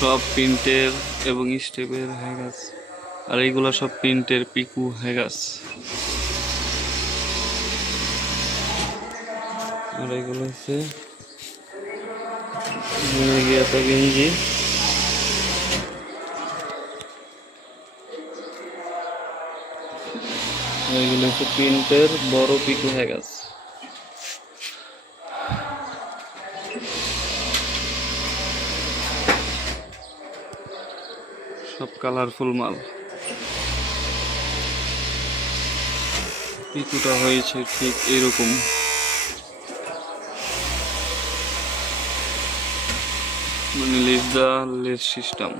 সব প্রিন্টের এবং স্টেপের হ্যাগাস, আর এইগুলো সব প্রিন্টের পিকু হ্যাগাস। আর এইগুলো হচ্ছে গেঞ্জি। এইগুলো হচ্ছে প্রিন্টের বড় পিকু হ্যাগাস। সব কালারফুল মাল। পিকুটা হয়েছে ঠিক এরকম, মানে লেস সিস্টেম।